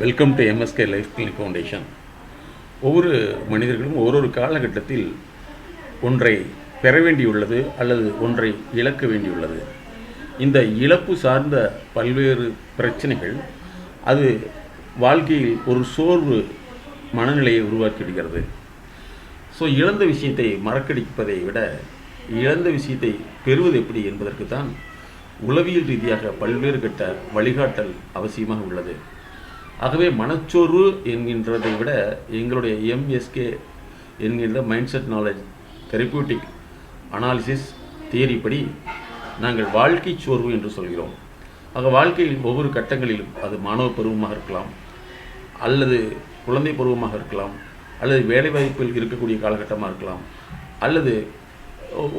Welcome to MSK life clinic foundation. ஒவ்வொரு மனிதர்களும் ஒவ்வொரு காலகட்டத்தில் ஒன்றை பெற வேண்டியுள்ளது அல்லது ஒன்றை இழக்க வேண்டியுள்ளது. இந்த இழப்பு சார்ந்த பல்வேறு பிரச்சனைகள் அது வாழ்க்கையில் ஒரு சோர்வு மனநிலையை உருவாக்கிவிடுகிறது. ஸோ இழந்த விஷயத்தை மறக்கடிப்பதை விட இழந்த விஷயத்தை பெறுவது எப்படி என்பதற்கு தான் உளவியல் ரீதியாக பல்வேறு கட்ட வழிகாட்டல் அவசியமாக உள்ளது. ஆகவே மனச்சோர்வு என்கின்றதை விட எங்களுடைய எம்எஸ்கே என்கின்ற mind set knowledge therapeutic analysis theory படி நாங்கள் வாழ்க்கை சோர்வு என்று சொல்கிறோம். ஆக வாழ்க்கையில் ஒவ்வொரு கட்டங்களிலும் அது மாணவ பருவமாக இருக்கலாம், அல்லது குழந்தை பருவமாக இருக்கலாம், அல்லது வேலைவாய்ப்பில் இருக்கக்கூடிய காலகட்டமாக இருக்கலாம், அல்லது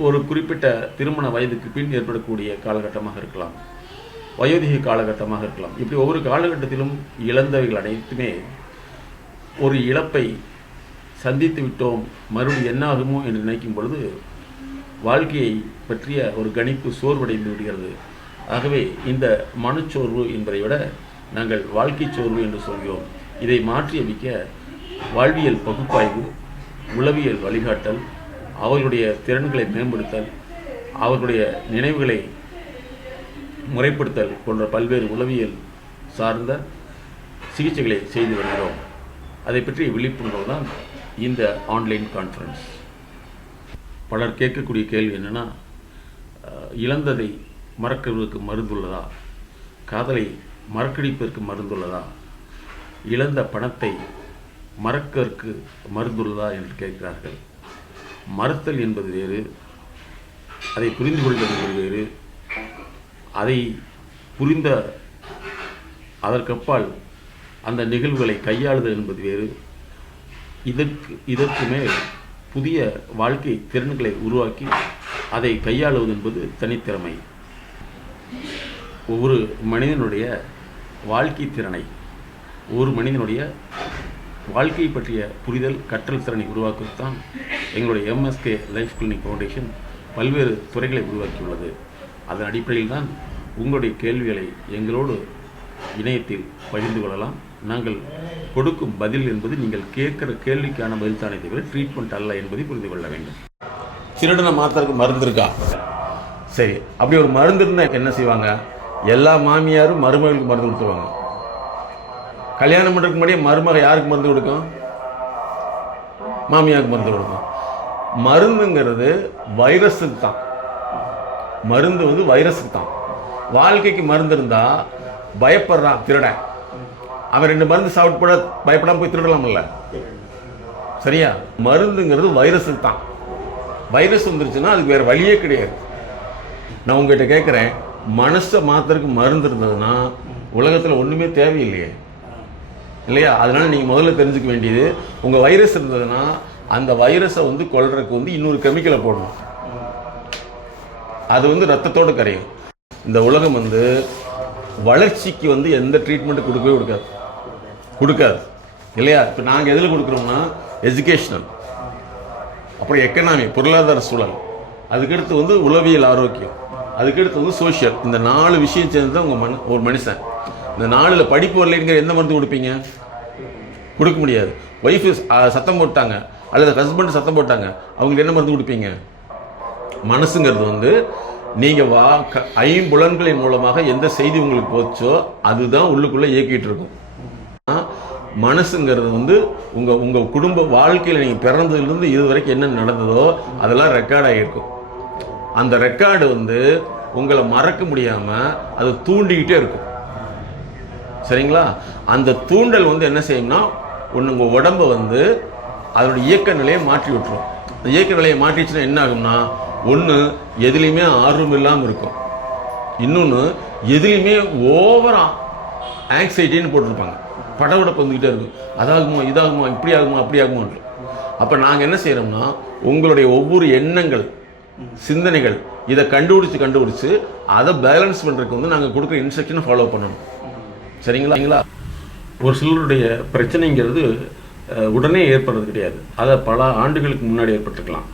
ஒரு குறிப்பிட்ட திருமண வயதுக்கு பின் ஏற்படக்கூடிய காலகட்டமாக இருக்கலாம், வயோதிக காலகட்டமாக இருக்கலாம். இப்படி ஒவ்வொரு காலகட்டத்திலும் இழந்தவைகள் அனைத்துமே ஒரு இழப்பை சந்தித்து விட்டோம், மறுபடியும் என்ன ஆகுமோ என்று நினைக்கும் பொழுது வாழ்க்கையை பற்றிய ஒரு கணிப்பு சோர்வடைந்து விடுகிறது. ஆகவே இந்த மனச்சோர்வு என்பதை விட நாங்கள் வாழ்க்கை சோர்வு என்று சொல்கிறோம். இதை மாற்றியமைக்க வாழ்வியல் பகுப்பாய்வு, உளவியல் வழிகாட்டல், அவர்களுடைய திறன்களை மேம்படுத்தல், அவர்களுடைய நினைவுகளை முறைப்படுத்தல் போன்ற பல்வேறு உளவியல் சார்ந்த சிகிச்சைகளை செய்து வருகிறோம். அதை பற்றி விழிப்புணர்வு தான் இந்த ஆன்லைன் கான்ஃபரன்ஸ். பலர் கேட்கக்கூடிய கேள்வி என்னென்னா, இழந்ததை மறக்கிறதுக்கு மருந்துள்ளதா, காதலை மறக்கடிப்பதற்கு மருந்துள்ளதா, இழந்த பணத்தை மறக்கற்கு மருந்துள்ளதா என்று கேட்கிறார்கள். மறுத்தல் என்பது வேறு, அதை புரிந்து கொள்வது என்பது வேறு, அதை புரிந்த அதற்கப்பால் அந்த நிகழ்வுகளை கையாளுதல் என்பது வேறு. இதற்கு மேல் புதிய வாழ்க்கை திறன்களை உருவாக்கி அதை கையாளுவது என்பது தனித்திறமை. ஒவ்வொரு மனிதனுடைய வாழ்க்கை திறனை, ஒவ்வொரு மனிதனுடைய வாழ்க்கை பற்றிய புரிதல் கற்றல் திறனை உருவாக்குவது தான் எங்களுடைய எம்எஸ்கே லைஃப் கிளினிக் ஃபவுண்டேஷன் பல்வேறு துறைகளை உருவாக்கியுள்ளது. அதன் அடிப்படையில் தான் உங்களுடைய கேள்விகளை எங்களோடு இணையத்தில் பகிர்ந்து கொள்ளலாம். நாங்கள் கொடுக்கும் பதில் என்பது நீங்கள் கேட்குற கேள்விக்கான பதில் தானே தவிர ட்ரீட்மெண்ட் அல்ல என்பதை புரிந்து கொள்ள வேண்டும். திருடனை மாத்திரக்கு மருந்து இருக்கா? சரி, அப்படி ஒரு மருந்து இருந்தால் என்ன செய்வாங்க? எல்லா மாமியாரும் மருமகளுக்கு மருந்து கொடுத்துருவாங்க. கல்யாணம் பண்ணுறதுக்கு முன்னாடியே மருமக யாருக்கு மருந்து கொடுக்கும்? மாமியாருக்கு மருந்து கொடுக்கும். மருந்துங்கிறது வைரஸுக்கு தான். மருந்து வந்து வைரஸுக்கு தான். வாழ்க்கைக்கு மருந்து இருந்தால் பயப்படுறான் திருடன். அவன் 2 மருந்து சாப்பிட்டு போட பயப்படாமல் போய் திருடலாம்ல. சரியா? மருந்துங்கிறது வைரஸுக்கு தான். வைரஸ் வந்துருச்சுன்னா அதுக்கு வேறு வழியே கிடையாது. நான் உங்ககிட்ட கேட்குறேன், மனசை மாத்திரக்கு மருந்து இருந்ததுன்னா உலகத்தில் ஒன்றுமே தேவையில்லையே, இல்லையா? அதனால் நீங்கள் முதல்ல தெரிஞ்சுக்க வேண்டியது, உங்கள் வைரஸ் இருந்ததுன்னா அந்த வைரஸை வந்து கொல்றதுக்கு வந்து இன்னொரு கெமிக்கலை போடணும். அது வந்து ரத்தத்தோடு கரையும். இந்த உலகம் வந்து வளர்ச்சிக்கு வந்து எந்த ட்ரீட்மெண்ட்டு கொடுக்காது இல்லையா? இப்போ நாங்கள் எதில் கொடுக்குறோம்னா எஜுகேஷனல், அப்புறம் எக்கனாமி பொருளாதார சூழல், அதுக்கடுத்து வந்து உளவியல் ஆரோக்கியம், அதுக்கடுத்து வந்து சோஷியல். இந்த 4 விஷயம் சேர்ந்து உங்கள் ஒரு மனுஷன். இந்த 4ல் படிப்பு வரலைங்கிற எந்த மருந்து கொடுப்பீங்க? கொடுக்க முடியாது. ஒய்ஃபு சத்தம் போட்டாங்க அல்லது ஹஸ்பண்ட் சத்தம் போட்டாங்க, அவங்களுக்கு என்ன மருந்து கொடுப்பீங்க? மனசுங்கிறது வந்து நீங்கள் ஐம்புலன்களின் மூலமாக எந்த செய்தி உங்களுக்கு போச்சோ அதுதான் உள்ளுக்குள்ளே இயக்கிட்டு இருக்கும். மனசுங்கிறது வந்து உங்கள் குடும்ப வாழ்க்கையில் நீங்கள் பிறந்ததுலேருந்து இது வரைக்கும் என்ன நடந்ததோ அதெல்லாம் ரெக்கார்ட் ஆகியிருக்கும். அந்த ரெக்கார்டு வந்து உங்களை மறக்க முடியாமல் அது தூண்டிக்கிட்டே இருக்கும். சரிங்களா? அந்த தூண்டல் வந்து என்ன செய்யும்னா உங்கள் உடம்பை வந்து அதோட இயக்க நிலையை மாற்றி விட்டுரும். அந்த இயக்க நிலையை மாற்றிச்சுன்னா என்ன ஆகும்னா, ஒன்று எதுலேயுமே ஆர்வம் இல்லாமல் இருக்கும், இன்னொன்று எதுலேயுமே ஓவரா ஆங்ஸைட்டின்னு போட்டிருப்பாங்க. படபடப்பு வந்துக்கிட்டே இருக்கும். அதாகுமா, இதாகுமா, இப்படி ஆகுமா, அப்படி ஆகுமான்னு. அப்போ நாங்கள் என்ன செய்கிறோம்னா உங்களுடைய ஒவ்வொரு எண்ணங்கள், சிந்தனைகள் இதை கண்டுபிடிச்சி அதை பேலன்ஸ் பண்ணுறதுக்கு வந்து நாங்கள் கொடுக்குற இன்ஸ்ட்ரக்ஷனை ஃபாலோ பண்ணணும். சரிங்களா? ஒரு சிலருடைய பிரச்சனைங்கிறது உடனே ஏற்படுறது கிடையாது. அதை பல ஆண்டுகளுக்கு முன்னாடி ஏற்பட்டிருக்கலாம்.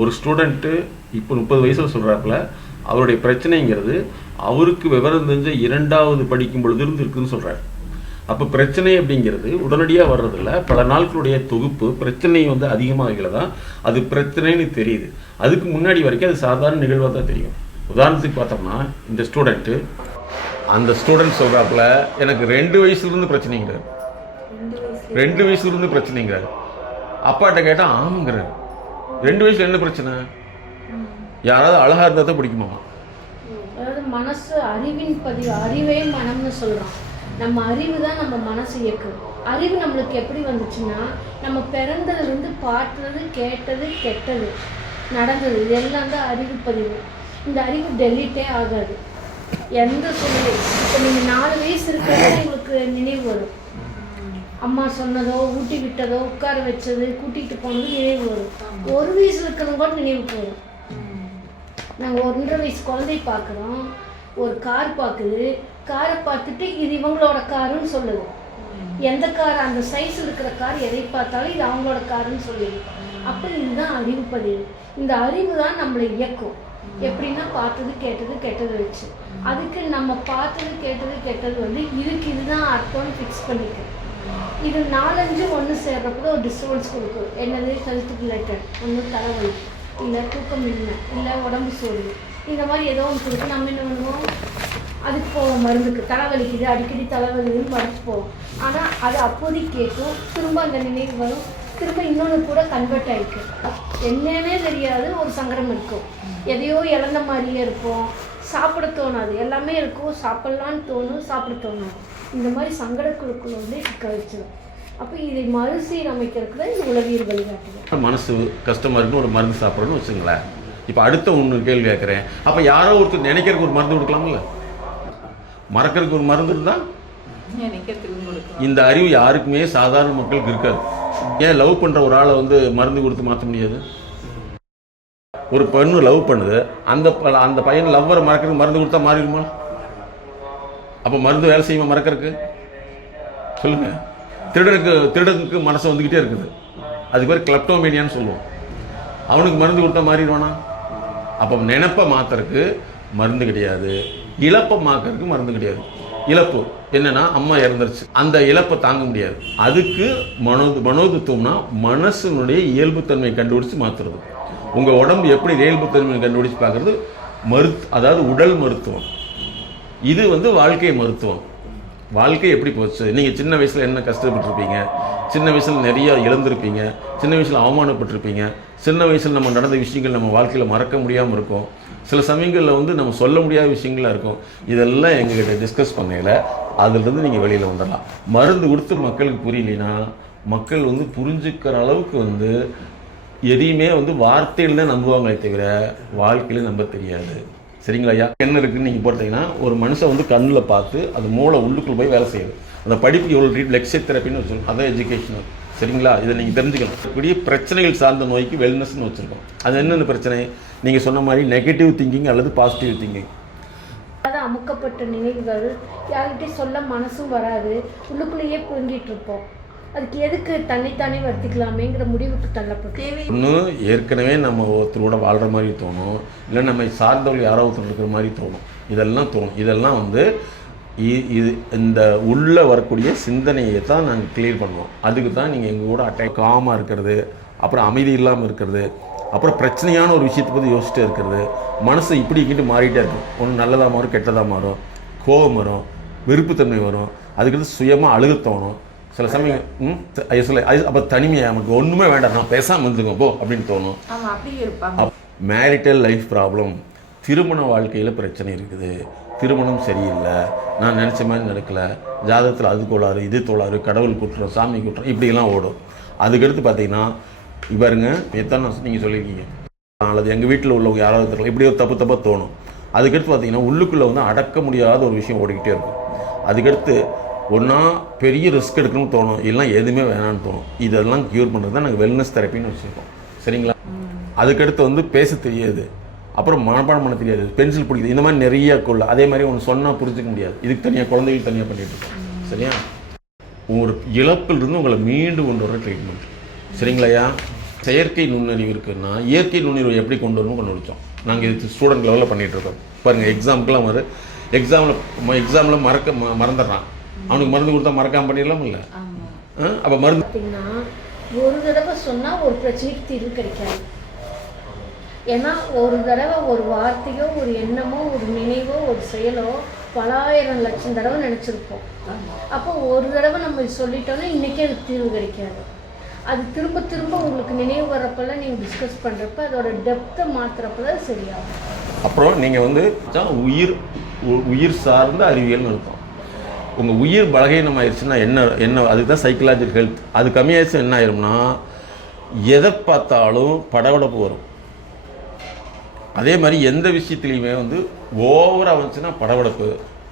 ஒரு ஸ்டூடெண்ட்டு இப்போ 30 வயசில் சொல்கிறாப்புல அவருடைய பிரச்சனைங்கிறது அவருக்கு விவரம் தெரிஞ்ச 2வது படிக்கும் பொழுது இருக்குதுன்னு சொல்கிறார். அப்போ பிரச்சனை அப்படிங்கிறது உடனடியாக வர்றதில்ல, பல நாட்களுடைய தொகுப்பு. பிரச்சனை வந்து அதிகமாகல தான் அது பிரச்சனைன்னு தெரியுது. அதுக்கு முன்னாடி வரைக்கும் அது சாதாரண நிகழ்வாக தான் தெரியும். உதாரணத்துக்கு பார்த்தோம்னா, இந்த ஸ்டூடெண்ட்டு, அந்த ஸ்டூடெண்ட் சொல்கிறாப்புல எனக்கு 2 வயசுலேருந்து பிரச்சனைங்கிறார். 2 வயசுலேருந்து பிரச்சனைங்கிறார். அப்பாட்ட கேட்டால் ஆமாங்கிறார். 2 வயசுல என்ன பிரச்சனை? யாராவது அழகாக இருந்தால் தான் பிடிக்குமா? அதாவது மனசு அறிவின் பதிவு, அறிவே மனம்னு சொல்கிறோம். நம்ம அறிவு தான் நம்ம மனசு இயக்கும். அறிவு நம்மளுக்கு எப்படி வந்துச்சுன்னா, நம்ம பிறந்ததுலேருந்து பார்த்தது, கேட்டது, கெட்டது, நடந்தது, இதெல்லாம் தான் அறிவு பதிவு. இந்த அறிவு டெலிட்டே ஆகாது எந்த சூழ்நிலை. இப்போ நீங்கள் 4 வயசு இருக்கிறதா உங்களுக்கு நினைவு வரும். அம்மா சொன்னதோ, ஊட்டி விட்டதோ, உட்கார வச்சது, கூட்டிகிட்டு போனது நினைவு வரும். 1 வயசு இருக்கிறது கூட நினைவுக்கு வரும். நாங்கள் 1.5 வயசு குழந்தை பார்க்குறோம், ஒரு கார் பார்க்குது, காரை பார்த்துட்டு இது இவங்களோட காருன்னு சொல்லுது. எந்த கார், அந்த சைஸில் இருக்கிற கார் எதை பார்த்தாலும் இது அவங்களோட காருன்னு சொல்லிடு. அப்போ இதுதான் அறிவு பதிவு. இந்த அறிவு தான் நம்மளை இயக்கும். எப்படின்னா பார்த்தது கேட்டது கெட்டது வச்சு, அதுக்கு நம்ம பார்த்தது கேட்டது கெட்டது வந்து இதுக்கு இதுதான் அர்த்தம்னு ஃபிக்ஸ் பண்ணிக்கும். இது 4-5 ஒன்று சேர்றப்போ ஒரு டிஸ்டர்பன்ஸ் கொடுக்கும். என்னது? ஹெல்த்துக்கு ரிலேட்டட். ஒன்று தலைவலி, இல்லை தூக்கமின்மை, இல்லை உடம்பு சோர்வு, இந்த மாதிரி ஏதோ ஒன்று கொடுத்து நம்ம என்ன பண்ணுவோம், அதுக்கு போவோம் மருந்துக்கு. தலைவலிக்குது, அடிக்கடி தலைவலின்னு மருந்து போவோம். ஆனால் அது அப்போதைக்கு கேட்கும், திரும்ப அந்த நினைவு வரும், திரும்ப இன்னொன்று கூட கன்வெர்ட் ஆகிருக்கு. என்னன்னே தெரியாது, ஒரு சங்கடம் இருக்கும். எதையோ இழந்த மாதிரியே இருப்போம், சாப்பிட தோணாது, எல்லாமே இருக்கும், சாப்பிட்லான்னு தோணும், சாப்பிட தோணும். இந்த மாதிரி சங்கடக்குழுக்கள் வந்து கழிச்சிடும். அப்போ இதை மறுசீரமைக்கிறதுக்கு தான் இந்த உளவியல் வழிகாட்டுது. மனசு கஷ்டமாக இருக்குன்னு ஒரு மருந்து சாப்பிட்றோன்னு வச்சுங்களேன். இப்போ அடுத்த ஒன்று கேள்வி கேட்குறேன். அப்போ யாரோ ஒருத்தர் நினைக்கிறதுக்கு ஒரு மருந்து கொடுக்கலாம்ல, மறக்கிறதுக்கு ஒரு மருந்து இருந்தால் இந்த அறிவு யாருக்குமே சாதாரண மக்களுக்கு இருக்காது. ஏன் லவ் பண்ணுற ஒரு ஆளை வந்து மருந்து கொடுத்து மாற்ற முடியாது? ஒரு பெண்ணு லவ் பண்ணுது, அந்த பையன் லவ்வரை மறக்கிறதுக்கு மருந்து கொடுத்தா மாறிடுமா? அப்போ மருந்து வேலை செய்யுமா மறக்கிறதுக்கு? சொல்லுங்க. திருடனுக்கு மனசு வந்துக்கிட்டே இருக்குது, அதுக்கு பேர் கிளப்டோமேனியான்னு சொல்லுவோம். அவனுக்கு மருந்து கொடுத்தா மாறிடுவானா? அப்போ நினைப்பை மாற்றுறதுக்கு மருந்து கிடையாது, இழப்பை மாக்கிறதுக்கு மருந்து கிடையாது. இழப்பு என்னன்னா, அம்மா இறந்துருச்சு, அந்த இழப்பை தாங்க முடியாது. அதுக்கு மனோதத்துவம்னா மனசுனுடைய இயல்புத்தன்மையை கண்டுபிடிச்சு மாற்றுறது. உங்கள் உடம்பு எப்படி இயல்புத்தன்மையை கண்டுபிடிச்சு பார்க்குறது அதாவது உடல் மருத்துவம். இது வந்து வாழ்க்கை மருத்துவம். வாழ்க்கை எப்படி போச்சு, நீங்கள் சின்ன வயசில் என்ன கஷ்டப்பட்டுருப்பீங்க, சின்ன வயசில் நிறைய இழந்திருப்பீங்க, சின்ன வயசில் அவமானப்பட்டிருப்பீங்க, சின்ன வயசில் நம்ம நடந்த விஷயங்கள் நம்ம வாழ்க்கையில் மறக்க முடியாமல் இருக்கும், சில சமயங்களில் வந்து நம்ம சொல்ல முடியாத விஷயங்களாக இருக்கும். இதெல்லாம் எங்ககிட்ட டிஸ்கஸ் பண்ணல, அதிலிருந்து நீங்கள் வெளியில் வந்துடலாம். மருந்து கொடுத்து மக்களுக்கு புரியலைன்னா, மக்கள் வந்து புரிஞ்சுக்கிற அளவுக்கு வந்து எதையுமே வந்து வார்த்தையில் தான் நம்புவாங்களே தவிர வாழ்க்கையில் நம்ப தெரியாது. சரிங்களா ஐயா? என்ன இருக்குன்னு நீங்கள் போட்டீங்கன்னா, ஒரு மனுஷன் வந்து கண்ணில் பார்த்து அது மூளை உள்ளுக்குள் போய் வேலை செய்யுது. அந்த படிப்பு எவ்வளோ லெக்சர் தெரப்பின்னு வச்சுருக்கோம், அதான் எஜுகேஷனல். சரிங்களா? இதை நீங்கள் தெரிஞ்சுக்கலாம். இப்படி பிரச்சனைகள் சார்ந்த நோய்க்கு வெல்னஸ்ன்னு வச்சுருக்கோம். அது என்னென்ன பிரச்சனை? நீங்கள் சொன்ன மாதிரி நெகட்டிவ் திங்கிங் அல்லது பாசிட்டிவ் திங்கிங். அதாவது அமுக்கப்பட்ட நினைவுகள், யார்கிட்டையும் சொல்ல மனசும் வராது, உள்ளுக்குள்ளேயே புரிஞ்சிட்டு இருப்போம். அதுக்கு எதுக்கு தன்னைத்தானே வருத்திக்கலாமேங்கிற முடிவுக்கு தள்ளப்பட்டு இன்னும் ஏற்கனவே நம்ம ஒருத்தரோட வாழ்கிற மாதிரி தோணும், இல்லை நம்ம சார்ந்தவர்கள் யாரோ ஒருத்தர் இருக்கிற மாதிரி தோணும். இதெல்லாம் தோணும். இதெல்லாம் வந்து இது இந்த உள்ளே வரக்கூடிய சிந்தனையை தான் நாங்கள் கிளியர் பண்ணுவோம். அதுக்கு தான் நீங்கள் எங்கள் கூட காமாக இருக்கிறது, அப்புறம் அமைதி இல்லாமல் இருக்கிறது, அப்புறம் பிரச்சனையான ஒரு விஷயத்தை பற்றி யோசிச்சுட்டே இருக்கிறது, மனசு இப்படி இங்கிட்டு மாறிட்டே இருக்கும். ஒன்று நல்லதாக மாறும், கெட்டதாக மாறும், கோபம் வரும், வெறுப்புத்தன்மை வரும், அதுக்கு சுயமாக அழுக தோணும். சில சமயம் அப்போ தனிமையாக நமக்கு ஒன்றுமே வேண்டாம், நான் பேசாமல் இருந்துக்கோம் போ அப்படின்னு தோணும். மேரிட்டல் லைஃப் ப்ராப்ளம், திருமண வாழ்க்கையில் பிரச்சனை இருக்குது, திருமணம் சரியில்லை, நான் நினச்ச மாதிரி நடக்கலை, ஜாதகத்தில் அது கோளாறு, இது கோளாறு, கடவுள் குற்றம், சாமி குற்றம், இப்படிலாம் ஓடும். அதுக்கடுத்து பார்த்தீங்கன்னா பாருங்க, எத்தனை நீங்கள் சொல்லியிருக்கீங்க, அல்லது எங்கள் வீட்டில் உள்ளவங்க யாராவது தெரியல, இப்படி ஒரு தப்பாக தோணும். அதுக்கடுத்து பார்த்தீங்கன்னா உள்ளுக்குள்ளே வந்து அடக்க முடியாத ஒரு விஷயம் ஓடிக்கிட்டே இருக்கும். அதுக்கடுத்து ஒன்றா பெரிய ரிஸ்க் எடுக்கணும்னு தோணும், இல்லைனா எதுவுமே வேணான்னு தோணும். இதெல்லாம் க்யூர் பண்ணுறது தான் நாங்கள் வெல்னஸ் தெரப்பின்னு வச்சுருக்கோம். சரிங்களா? அதுக்கடுத்து வந்து பேச தெரியாது, அப்புறம் மனப்பாடம் பண்ண தெரியாது, பென்சில் பிடிக்குது, இந்த மாதிரி நிறைய கொள்ள. அதே மாதிரி ஒன்று சொன்னால் புரிஞ்சிக்க முடியாது. இதுக்கு தனியாக குழந்தைகள் தனியாக பண்ணிகிட்டு இருக்கோம். சரியா? ஒரு இழப்பிலிருந்து உங்களை மீண்டு கொண்டு வர ட்ரீட்மெண்ட். சரிங்களாயா? செயற்கை நுண்ணறிவு இருக்குன்னா இயற்கை நுண்ணறிவு எப்படி கொண்டு வரணும் கொண்டு வச்சோம். நாங்கள் இது ஸ்டூடெண்ட் லெவலில் பண்ணிகிட்ருக்கோம். பாருங்கள், எக்ஸாமுக்கெலாம் எக்ஸாமில் மறந்துடுறான், அவனுக்கு மருந்து கொடுத்தா மறக்காமல் பண்ணிடலாம் இல்லை? அப்போ மருந்து பார்த்தீங்கன்னா ஒரு தடவை சொன்னால் ஒரு பிரச்சனைக்கு தீர்வு கிடைக்காது. ஏன்னா ஒரு தடவை ஒரு வார்த்தையோ ஒரு எண்ணமோ ஒரு நினைவோ ஒரு செயலோ பலாயிரம் லட்சம் தடவை நினச்சிருப்போம். அப்போ ஒரு தடவை நம்ம சொல்லிட்டோன்னா இன்றைக்கே அதுக்கு தீர்வு கிடைக்காது. அது திரும்ப திரும்ப உங்களுக்கு நினைவு வர்றப்பெல்லாம் நீங்கள் டிஸ்கஸ் பண்ணுறப்ப அதோட டெப்த்தை மாற்றுறப்ப தான் சரியாகும். அப்புறம் நீங்கள் வந்து உயிர் சார்ந்த அறிவியல்னு இருக்கும். உங்கள் உயிர் பலகீனம் ஆயிடுச்சுன்னா என்ன அதுக்கு தான் சைக்கலாஜிக்கல் ஹெல்த். அது கம்மியாயிடுச்சு என்ன ஆயிரும்னா எதை பார்த்தாலும் படபடப்பு வரும். அதே மாதிரி எந்த விஷயத்துலையுமே வந்து ஓவராக வந்துச்சுன்னா படபடப்பு,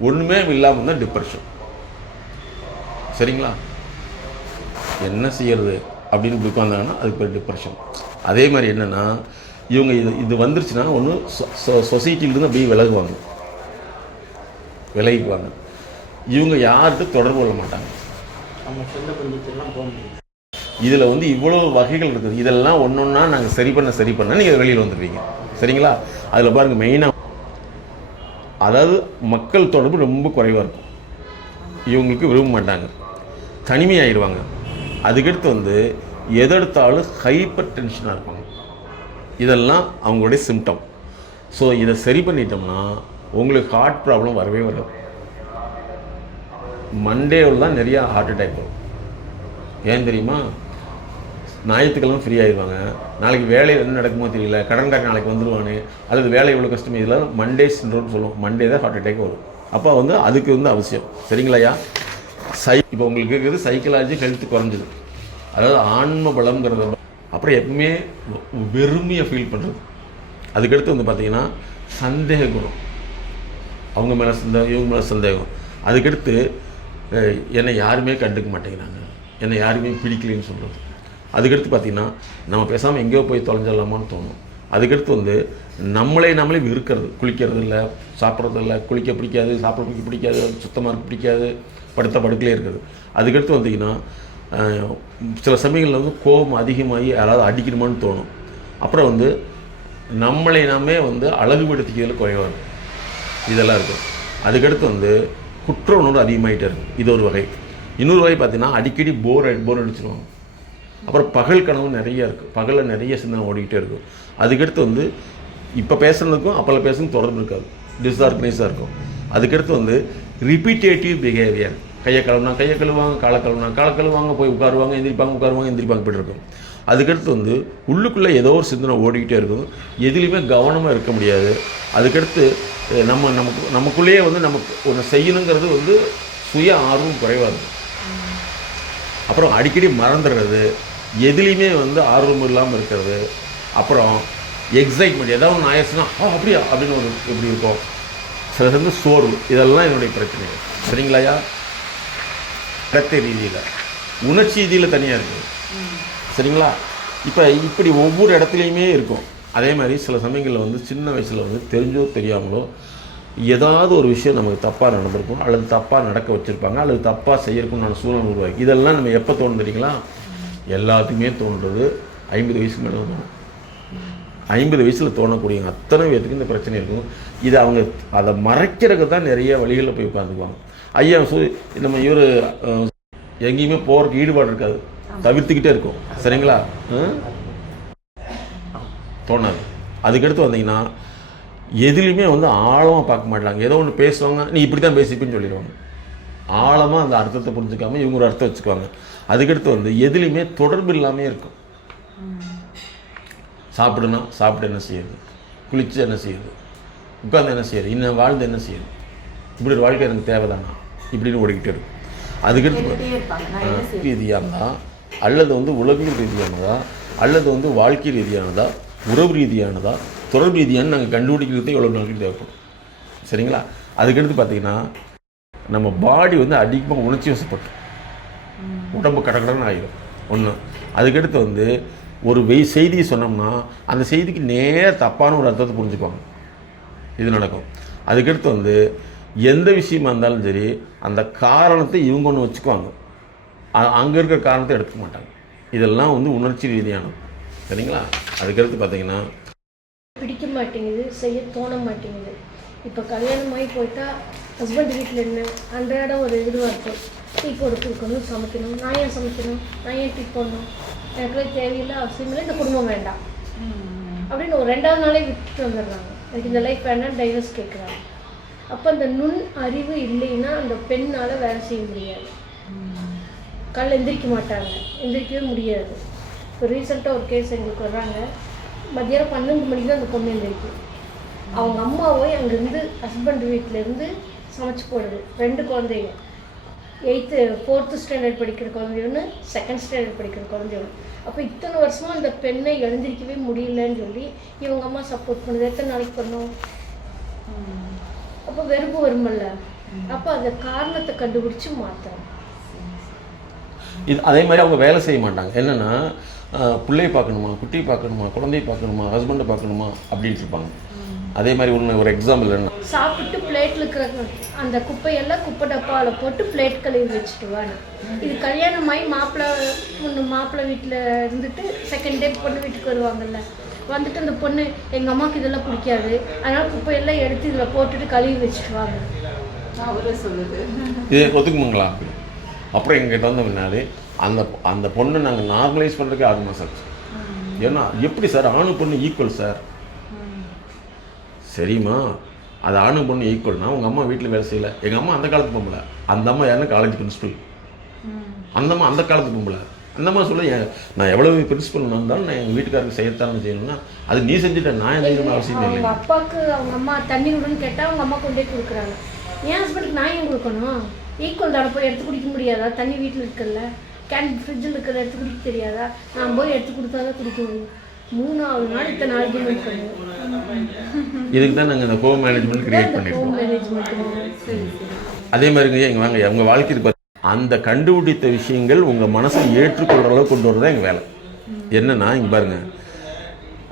ஒன்றுமே இல்லாமல் தான் டிப்ரெஷன். சரிங்களா? என்ன செய்யறது அப்படின்னு இப்படி உட்காந்தாங்கன்னா அதுக்கு பேர் டிப்ரெஷன். அதே மாதிரி என்னென்னா இவங்க இது வந்துருச்சுன்னா ஒன்று சொசைட்டிலேருந்து அப்படியே விலகிக்குவாங்க. இவங்க யார்கிட்ட தொடர்பு கொள்ள மாட்டாங்க. இதில் வந்து இவ்வளோ வகைகள் இருக்குது. இதெல்லாம் ஒன்று ஒன்றா நாங்கள் சரி பண்ண நீங்கள் வெளியில் வந்துடுவீங்க. சரிங்களா? அதில் பாருங்கள், மெயினாக அதாவது மக்கள் தொடர்பு ரொம்ப குறைவாக இருக்கும். இவங்களுக்கு விரும்ப மாட்டாங்க, தனிமையாகிடுவாங்க. அதுக்கடுத்து வந்து எதெடுத்தாலும் ஹைப்பர் டென்ஷனாக இருப்பாங்க. இதெல்லாம் அவங்களுடைய சிம்டம். ஸோ இதை சரி பண்ணிட்டோம்னா உங்களுக்கு ஹார்ட் ப்ராப்ளம் வரவே வராது. மண்டேவில் தான் நிறையா ஹார்ட் அட்டாக் வரும். ஏன் தெரியுமா? ஞாயிற்றுக்கிழமை ஃப்ரீ ஆகிடுவாங்க. நாளைக்கு வேலையில் என்ன நடக்குமோ தெரியல, கடன்காரன் நாளைக்கு வந்துடுவானே, அல்லது வேலை இவ்வளோ கஷ்டமே, இதெல்லாம் மண்டே சிண்ட்ரோம்னு சொல்லுவோம். மண்டே தான் ஹார்ட் அட்டாக் வரும். அப்போ வந்து அதுக்கு வந்து அவசியம். சரிங்களாயா? இப்போ உங்களுக்கு இருக்குது சைக்கலாஜி ஹெல்த் குறைஞ்சிது, அதாவது ஆன்ம பலம்ங்கிறது. அப்புறம் எப்பவுமே வெறுமையை ஃபீல் பண்ணுறது. அதுக்கடுத்து வந்து பார்த்திங்கன்னா சந்தேக குணம், அவங்க மேலே சந்தேகம், இவங்க மேலே சந்தேகம். அதுக்கடுத்து என்னை யாருமே கண்டுக்க மாட்டேங்கிறாங்க, என்னை யாருமே பிடிக்கலன்னு சொல்கிறது. அதுக்கடுத்து பார்த்திங்கன்னா நம்ம பேசாமல் எங்கேயோ போய் தொலைஞ்சிடலாமான்னு தோணும். அதுக்கடுத்து வந்து நம்மளே வெறுக்கிறது, குளிக்கிறது இல்லை, சாப்பிட்றது இல்லை, குளிக்க பிடிக்காது, சாப்பிட பிடிக்காது, சுத்தமாக இருக்க பிடிக்காது, படுக்கையிலே இருக்குது. அதுக்கடுத்து வந்தீங்கன்னா சில சமயங்களில் வந்து கோபம் அதிகமாகி யாராவது அடிக்கணுமான்னு தோணும். அப்புறம் வந்து நம்மளை நாமே வந்து அழகுபடுத்திக்கிறதுல குறைவாக இருக்கும். இதெல்லாம் இருக்கும். அதுக்கடுத்து வந்து குற்ற உணர்வு அதிகமாகிட்டே இருக்கும். இது ஒரு வகை. இன்னொரு வகை பார்த்திங்கன்னா அடிக்கடி போர் அடிச்சிருவாங்க. அப்புறம் பகல் கனவு நிறைய இருக்குது. பகலில் நிறைய சிந்தனை ஓடிக்கிட்டே இருக்கும். அதுக்கடுத்து வந்து இப்போ பேசுகிறதுக்கும் அப்போல்லாம் பேசுறதுக்கும் தொடர்பு இருக்காது, டிஸ்ஆர்கனைஸாக இருக்கும். அதுக்கடுத்து வந்து ரிப்பீட்டேட்டிவ் பிஹேவியர். கையை கழுவுவாங்க, காலை கழுவுவாங்க, போய் உட்காருவாங்க, எந்திரிப்பாங்க போய்ட்டு இருக்கும். அதுக்கடுத்து வந்து உள்ளுக்குள்ளே ஏதோ ஒரு சிந்தனை ஓடிக்கிட்டே இருக்கும். எதுலேயுமே கவனமாக இருக்க முடியாது. அதுக்கடுத்து நமக்குள்ளேயே வந்து நமக்கு ஒன்று செய்யணுங்கிறது வந்து சுய ஆர்வம் குறைவாக இருக்கும். அப்புறம் அடிக்கடி மறந்துடுறது, எதுலேயுமே வந்து ஆர்வம் இல்லாமல் இருக்கிறது. அப்புறம் எக்ஸைட்மெண்ட், ஏதாவது ஒன்று ஆயிடுச்சுன்னா அப்படியா அப்படின்னு ஒரு எப்படி இருக்கும். சில வந்து சோர்வு. இதெல்லாம் என்னுடைய பிரச்சனை. சரிங்களாயா? இடத்தை ரீதியில், உணர்ச்சி ரீதியில் தனியாக இருக்குது. சரிங்களா? இப்போ இப்படி ஒவ்வொரு இடத்துலையுமே இருக்கும். அதே மாதிரி சில சமயங்களில் வந்து சின்ன வயசில் வந்து தெரிஞ்சோ தெரியாமலோ ஏதாவது ஒரு விஷயம் நமக்கு தப்பாக நடந்திருக்கும், அல்லது தப்பாக நடக்க வச்சுருப்பாங்க, அல்லது தப்பாக செய்யறதுக்கும் நான் சூழ்நிலை உருவாக்கி. இதெல்லாம் நம்ம எப்போ தோணும் தெரியுங்களா? எல்லாத்துக்குமே தோன்றது 50 வயசுக்கு மேலே தோணும். 50 வயசில் தோணக்கூடிய அத்தனை பேருக்கு இந்த பிரச்சனை இருக்கும். இது அவங்க அதை மறைக்கிறதுக்கு தான் நிறைய வழிகளில் போய் உட்காந்துக்குவாங்க. ஐயா நம்ம இவர் எங்கேயுமே போகிறதுக்கு ஈடுபாடு இருக்காது, தவிர்த்துக்கிட்டே இருக்கும். சரிங்களா? தோணாது. அதுக்கடுத்து வந்தீங்கன்னா எதுலேயுமே வந்து ஆழமாக பார்க்க மாட்டாங்க. ஏதோ ஒன்று பேசுவாங்க, நீ இப்படி தான் பேசிப்பின்னு சொல்லிடுவாங்க. ஆழமாக அந்த அர்த்தத்தை புரிஞ்சுக்காமல் இவங்க ஒரு அர்த்தம் வச்சுக்குவாங்க. அதுக்கடுத்து வந்து எதுலேயுமே தொடர்பு இல்லாமே இருக்கும். சாப்பிட்டு என்ன செய்யுது, குளிச்சு என்ன செய்யுது, உட்காந்து என்ன செய்யுது, இன்னும் வாழ்ந்து என்ன செய்யுது, இப்படி ஒரு வாழ்க்கை எனக்கு தேவைதானா இப்படின்னு ஓடிக்கிட்டே இருக்கும். அதுக்கடுத்து ரீதியானதா, அல்லது வந்து உளவியல் ரீதியானதா, அல்லது வந்து வாழ்க்கை ரீதியானதா, உறவு ரீதியானதா, தொடர்பு ரீதியான நாங்கள் கண்டுபிடிக்கிறதே எவ்வளோ நாளைக்கு தேவைப்படும். சரிங்களா? அதுக்கடுத்து பார்த்திங்கன்னா நம்ம பாடி வந்து அதிகமாக உணர்ச்சி வசப்பட்டு உடம்பு கடகடன்னு ஆகிடும் ஒன்று. அதுக்கடுத்து வந்து ஒரு செய்தியை சொன்னோம்னா அந்த செய்திக்கு நேர தப்பான ஒரு அர்த்தத்தை புரிஞ்சுக்குவாங்க. இது நடக்கும். அதுக்கடுத்து வந்து எந்த விஷயமா இருந்தாலும் சரி அந்த காரணத்தை இவங்க ஒன்று வச்சுக்குவாங்க, அங்கே இருக்கிற காரணத்தை எடுத்துக்க மாட்டாங்க. இதெல்லாம் வந்து உணர்ச்சி ரீதியானது. சரிங்களா? அதுக்கடுத்து பார்த்தீங்கன்னா பிடிக்க மாட்டேங்குது, செய்ய தோண மாட்டேங்குது. இப்போ கல்யாணமாகி போயிட்டா ஹஸ்பண்ட் வீட்டில் என்ன அன்றாடம் ஒரு இதுவாக இருக்கும். டீ போட்டு கொடுக்கணும், சமைக்கணும். நான் ஏன் சமைக்கணும், நான் ஏன் டீ போடணும், எனக்குலாம் தேவையில்லை, அவசியம் இல்லை, இந்த குடும்பம் வேண்டாம் அப்படின்னு ஒரு 2வது நாளே விட்டுட்டு வந்துடுறாங்க. எனக்கு இந்த லைஃப் வேண்டாம், டைவர்ஸ் கேட்குறாங்க. அப்போ அந்த நுண் அறிவு இல்லைன்னா அந்த பெண்ணால் வேலை செய்ய முடியாது. காலைல எந்திரிக்க மாட்டாங்க, எந்திரிக்கவே முடியாது. இப்போ ரீசெண்டாக ஒரு கேஸ் எங்களுக்கு வர்றாங்க. மத்தியானம் 12 மணிக்கு தான் அந்த பொண்ணு எந்திரிக்கும். அவங்க அம்மாவே அங்கேருந்து ஹஸ்பண்ட் வீட்டிலேருந்து சமைச்சு போடுது. 2 குழந்தைங்க, 4th ஸ்டாண்டர்ட் படிக்கிற குழந்தை ஒன்று, 2nd ஸ்டாண்டர்ட் படிக்கிற குழந்தை ஒன்று. அப்போ இத்தனை வருஷமாக அந்த பெண்ணை எழுந்திரிக்கவே முடியலன்னு சொல்லி இவங்க அம்மா சப்போர்ட் பண்ணுது. எத்தனை நாளைக்கு பண்ணோம்? அப்போ வெறுப்பு வருமல்ல. அப்போ அந்த காரணத்தை கண்டுபிடிச்சி மாற்றணும். இது அதே மாதிரி அவங்க வேலை செய்ய மாட்டாங்க. என்னென்னா பிள்ளையை பார்க்கணுமா, குட்டியை பார்க்கணுமா, குழந்தையை பார்க்கணுமா, ஹஸ்பண்டை பார்க்கணுமா அப்படின்ட்டு இருப்பாங்க. அதே மாதிரி ஒரு எக்ஸாம்பிள் என்ன, சாப்பிட்டு பிளேட்டில் இருக்கிற அந்த குப்பையெல்லாம் குப்பை டப்பாவில் போட்டு பிளேட் கழுவி வச்சுட்டு வாங்க. இது கல்யாணமாகி மாப்பிள்ளை வீட்டில் இருந்துட்டு செகண்ட் டே பொண்ணு வீட்டுக்கு வருவாங்கல்ல, வந்துட்டு அந்த பொண்ணு எங்கள் அம்மாவுக்கு இதெல்லாம் பிடிக்காது, அதனால் குப்பையெல்லாம் எடுத்து இதில் போட்டுட்டு கழுவி வச்சுட்டு வாங்க அவரே சொல்லுது. இது ஒத்துக்குமுங்களா? அப்புறம் எங்கிட்ட வந்த முன்னாடி அந்த பொண்ணை நாங்கள் நார்மலைஸ் பண்ணுறதுக்கு 6 மாதம் ஆச்சு. ஏன்னா எப்படி சார், ஆணு பொண்ணு ஈக்குவல் சார். சரிம்மா, அது ஆணு பொண்ணு ஈக்குவல்னா உங்கள் அம்மா வீட்டில் வேலை செய்யலை. எங்கள் அம்மா அந்த காலத்து பொம்பளை. அந்த அம்மா யாருன்னா காலேஜ் பிரின்சிபல். அந்த அம்மா அந்த காலத்து பொம்பளை. அந்த அம்மா சொல்ல, நான் எவ்வளவு பிரின்சிபல் இருந்தாலும் நான் எங்கள் வீட்டுக்காரருக்கு செய்யத்தானே செய்யணும்னா அது நீ செஞ்சுட்டேன், நான் செய்யணும்னு அவசியம் இல்லை. அவங்க அப்பாவுக்கு அவங்க அம்மா தண்ணி விடுன்னு கேட்டால் அவங்க அம்மா கொண்டே கொடுக்குறாங்க. என் ஹஸ்பண்டுக்கு நான் ஏன் கொடுக்கணும்? ஈக்குவல் தானே, போய் எடுத்து குடிக்க முடியாதா? தண்ணி வீட்டில் இருக்குல்ல, கேன் ஃப்ரிட்ஜில் இருக்கிற எடுத்து குடிக்க தெரியாதா? நான் போய் எடுத்து கொடுத்தா தான் குடிக்க முடியும். 3வது நாள் இத்தனை ஆர்கியூமெண்ட் பண்ணுவோம். இதுக்கு தான் நாங்கள் இந்த ஹோம் மேனேஜ்மெண்ட் கிரியேட் பண்ணியிருக்கோம். அதே மாதிரிங்க எங்கள் வாங்க உங்கள் வாழ்க்கைக்கு அந்த கண்டுபிடித்த விஷயங்கள் உங்கள் மனசை ஏற்றுக்கொள்கிற அளவுக்கு கொண்டு வரதான் எங்கள் வேலை. என்னன்னா இங்கே பாருங்கள்,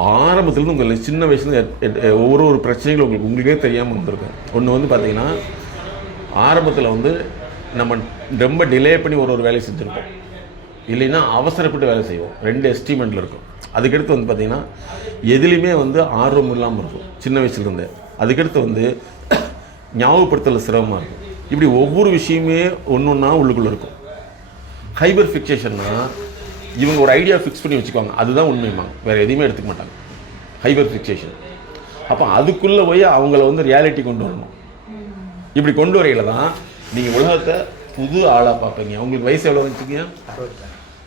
ஆரம்பத்துலேருந்து உங்களுக்கு சின்ன வயசுலேருந்து ஒவ்வொரு பிரச்சனைகளும் உங்களுக்கே தெரியாமல் வந்திருக்கும். ஒன்று வந்து பார்த்தீங்கன்னா, ஆரம்பத்தில் வந்து நம்ம ரொம்ப டிலே பண்ணி ஒரு வேலையை செஞ்சுருப்போம், இல்லைன்னா அவசரப்பட்டு வேலை செய்வோம். 2 எஸ்டிமெண்ட்டில் இருக்கும். அதுக்கடுத்து வந்து பார்த்திங்கன்னா எதுலேயுமே வந்து ஆர்வம் இல்லாமல் இருக்கும் சின்ன வயசுலேருந்தே. அதுக்கடுத்து வந்து ஞாபகப்படுத்தல் சிரமமாக இருக்கும். இப்படி ஒவ்வொரு விஷயமே ஒன்றா உள்ளுக்குள்ளே இருக்கும். ஹைபர் ஃபிக்சேஷன்னா இவங்க ஒரு ஐடியா ஃபிக்ஸ் பண்ணி வச்சுக்குவாங்க, அதுதான் உண்மைமாங்க, வேறு எதையுமே எடுத்துக்க மாட்டாங்க. Hyper fixation. அப்போ அதுக்குள்ளே போய் அவங்கள வந்து ரியாலிட்டி கொண்டு வரணும். இப்படி கொண்டு வரையில் தான் நீங்கள் உலகத்தை புது ஆளாக பார்ப்பீங்க. உங்களுக்கு வயசு எவ்வளோ வந்துச்சுங்க?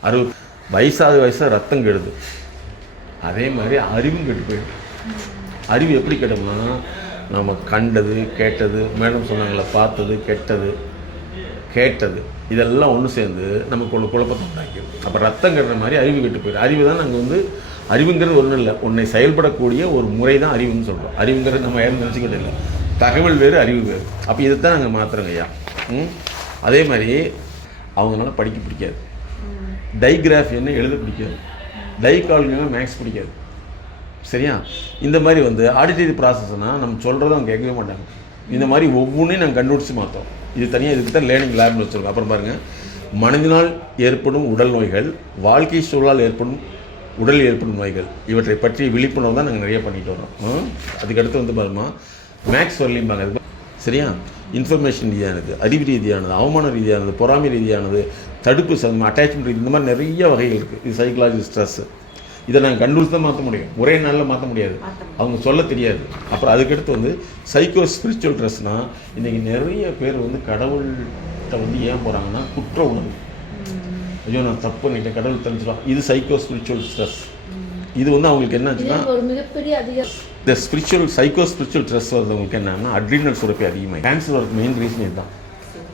60. வயசாக ரத்தம் கெடுது. அதே மாதிரி அறிவும் கெட்டு போயிடுது. அறிவு எப்படி கெடும்னா, நம்ம கண்டது, கேட்டது, மேடம் சொன்னாங்களே, பார்த்தது, கேட்டது இதெல்லாம் ஒன்று சேர்ந்து நமக்கு ஒரு குழப்பத்தை உண்டாக்கிடும். அப்போ ரத்தம் கெடுற மாதிரி அறிவு கெட்டு போயிடும். அறிவு தான் நாங்கள் வந்து, அறிவுங்கிறது ஒன்றும் இல்லை, உன்னை செயல்படக்கூடிய ஒரு முறை தான் அறிவுன்னு சொல்கிறோம். அறிவுங்கிறது நம்ம யாரும் நினச்சிக்கிட்டு இல்லை. தகவல் வேறு, அறிவு வேறு. அப்போ இதை தான் நாங்கள் மாற்றுறோங்க ஐயா. அதே மாதிரி அவங்களால படிக்க பிடிக்காது, டைகிராஃப் என்ன எழுத பிடிக்காது, டைகால்குலேஷன் மேக்ஸ் பிடிக்காது. சரியா? இந்த மாதிரி வந்து ஆடிட்டரி ப்ராசஸ்னால் நம்ம சொல்கிறத அவங்க கேட்கவே மாட்டாங்க. இந்த மாதிரி ஒவ்வொன்றையும் நாங்கள் கண்டுபிடிச்சி மாற்றோம். இது தனியாக இதுக்கு தான் லேர்னிங் லேப்னு வச்சுருக்கோம். அப்புறம் பாருங்கள், மனிதனால் ஏற்படும் உடல் நோய்கள், வாழ்க்கை சூழலால் உடலில் ஏற்படும் நோய்கள், இவற்றை பற்றி விழிப்புணர்வு தான் நாங்கள் நிறைய பண்ணிட்டு வரோம். அதுக்கடுத்து வந்து பாருமா, மேக்ஸ் வரலையும்பாங்க. அது சரியா? இன்ஃபர்மேஷன் ரீதியானது, அறிவு ரீதியானது, அவமான ரீதியானது, பொறாமை ரீதியானது, தடுப்பு அட்டாச்மெண்ட், இந்த மாதிரி நிறைய வகைகள் இருக்குது. இது சைக்கலாஜிக்கல் ஸ்ட்ரெஸ்ஸு. இதை நாங்கள் கண்டுபிடிச்சு தான் மாற்ற முடியும், ஒரே நாளில் மாற்ற முடியாது, அவங்க சொல்ல தெரியாது. அப்புறம் அதுக்கடுத்து வந்து சைக்கோ ஸ்பிரிச்சுவல் ஸ்ட்ரெஸ்னால், இன்றைக்கி நிறைய பேர் வந்து கடவுள்கிட்ட வந்து ஏன் போகிறாங்கன்னா குற்ற உணர்வு. ஐயோ நான் தப்பு பண்ணிட்டேன், கடவுள் தெரிஞ்சிடும். இது சைக்கோ ஸ்பிரிச்சுவல் ஸ்ட்ரெஸ். இது வந்து அவங்களுக்கு என்ன ஆச்சுன்னா, ஒரு மிகப்பெரிய இந்த சைக்கோ ஸ்பிரிச்சுவல் ஸ்ட்ரெஸ் வரவங்களுக்கு என்னன்னா அட்ரினல் சுரப்பி அதிகமாக. கேன்சர் வரதுக்கு மெயின் ரீசன் இதுதான்.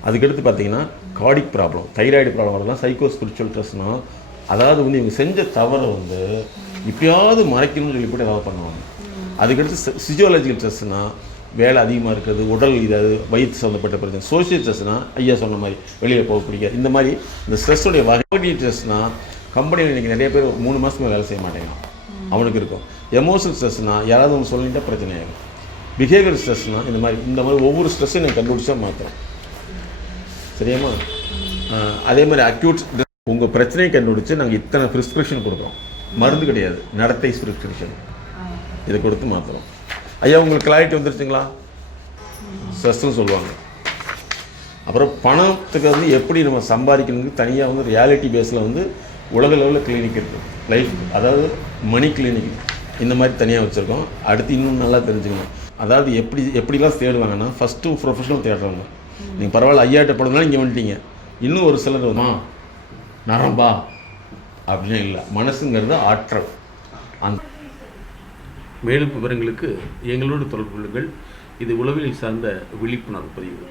அதுக்கடுத்து பார்த்தீங்கன்னா கார்டிக் ப்ராப்ளம், தைராய்டு ப்ராப்ளம் வரலாம் சைக்கோ ஸ்பிரிச்சுவல் ஸ்ட்ரெஸ்னால். அதாவது வந்து இவங்க செஞ்ச தவறை வந்து இப்பயாவது மறைக்கணும்னு சொல்லி கூட ஏதாவது பண்ணுவாங்க. அதுக்கடுத்து ஃபிசியோலஜிக்கல் ஸ்ட்ரெஸ்னால் வேலை அதிகமாக இருக்கிறது, உடல் இதாவது வயிற்று சம்மந்தப்பட்ட பிரச்சனை. சோஷியல் ஸ்ட்ரெஸ்னால் ஐயா சொன்ன மாதிரி வெளியில் போக பிடிக்காது. இந்த மாதிரி இந்த ஸ்ட்ரெஸ்ஸுடைய வகை ஸ்ட்ரெஸ்னால் கம்பெனியில் இன்றைக்கி நிறைய பேர் 3 மாதத்துக்கு வேலை செய்ய மாட்டேங்கிறான், அவனுக்கு இருக்கும். எமோஷனல் ஸ்ட்ரெஸ்னால் யாராவது ஒன்று சொல்லிட்டா பிரச்சனை ஆகும். பிஹேவியர் ஸ்ட்ரெஸ்னால் இந்த மாதிரி ஒவ்வொரு ஸ்ட்ரெஸ்ஸையும் நீங்கள் கண்டுபிடிச்சா மாத்திரம். சரியாம்மா? அதே மாதிரி அக்யூட் உங்கள் பிரச்சனையை கண்டுபிடிச்சி நாங்கள் இத்தனை ப்ரிஸ்கிரிப்ஷன் கொடுக்குறோம். மருந்து கிடையாது, நடத்தை ப்ரிஸ்கிரிப்ஷன். இதை கொடுத்து மாத்திரம். ஐயா உங்களுக்கு கிளாரிட்டி வந்துருச்சுங்களா? ஸ்ட்ரெஸ்ன்னு சொல்லுவாங்க. அப்புறம் பணத்துக்கு வந்து எப்படி நம்ம சம்பாதிக்கணுங்கிறது தனியாக வந்து ரியாலிட்டி பேஸில் வந்து உலக லெவலில் கிளினிக் இருக்குது. லைஃப் அதாவது மணி கிளினிக் இந்த மாதிரி தனியாக வச்சுருக்கோம். அடுத்து இன்னும் நல்லா தெரிஞ்சுக்கணும். அதாவது எப்படிலாம் தேடுவாங்கன்னா ஃபஸ்ட்டு ப்ரொஃபஷனல் தேடுறவங்க. நீங்கள் பரவாயில்ல ஐயாட்ட படுறதுனால இங்கே வந்துட்டீங்க. இன்னும் ஒரு சிலர் வந்து நரம்பா அப்படின்னு இல்லை, மனசுங்கிறது ஆற்றல். அந்த மேலும் விவரங்களுக்கு எங்களோடு தொடர்பு கொள்ளுங்கள். இது உளவியல் சார்ந்த விழிப்புணர்வு பதிவு.